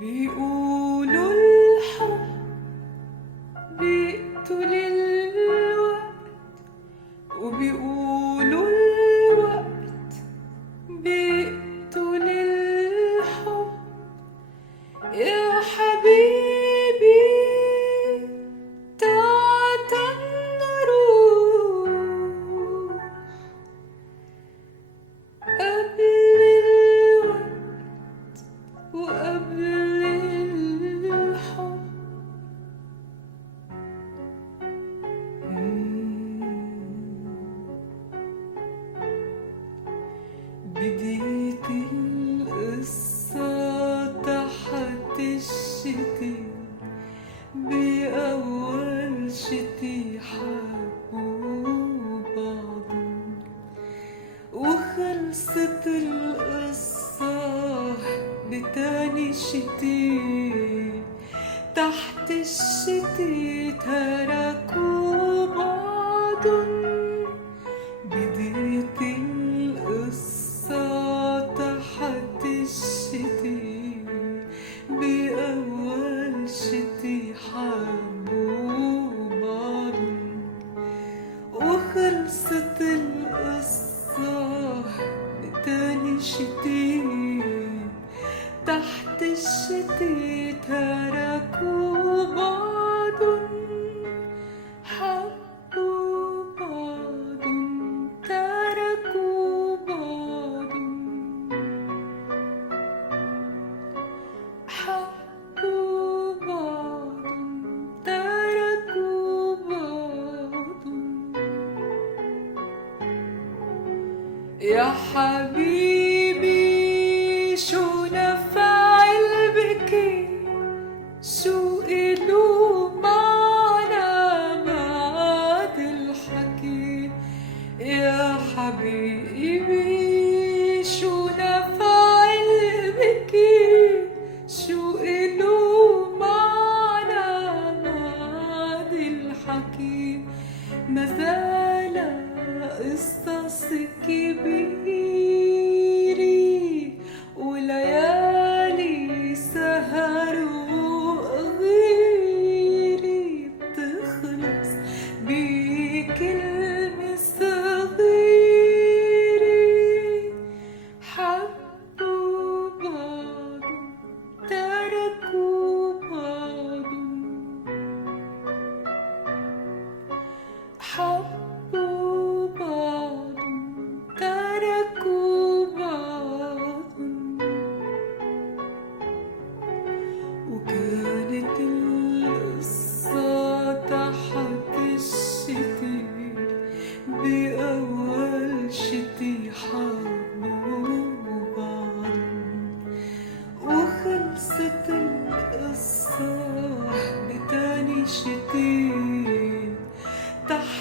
بيقولوا الحب بيقتل الوقت، وبيقولوا الوقت بيقتل الحب. يا حبيبي تعال نروح قبل الوقت وقبل الحب. بديت القصة تحت الشتي، بأول شتي حبوا بعض، وخلصت القصة بتاني شتي، تحت الشتي تركوا بعض. بديت القصة تحت الشتي، بأول شتي حبوا بعض، وخلصت القصة بتاني شتي، تحت الشتي تركوا بعض، حبوا بعض، تركوا بعض، حبوا بعض، تركوا بعض. يا حبيبي شو نفع البكي، شو إلو معنى بعد الحكي. يا حبيبي شو نفع البكي، شو إلو معنى بعد الحكي. مازال قصص كبيرة وليالي سهر وغيري، بتخلص بكلمة صغيرة. حبوا بعض، تركوا بعض، حبوا بعض، تركوا بعض. وكانت القصة تحت الشتي، بأول شتي حبوا بعض، وخلصت القصة بتاني شتي، تحت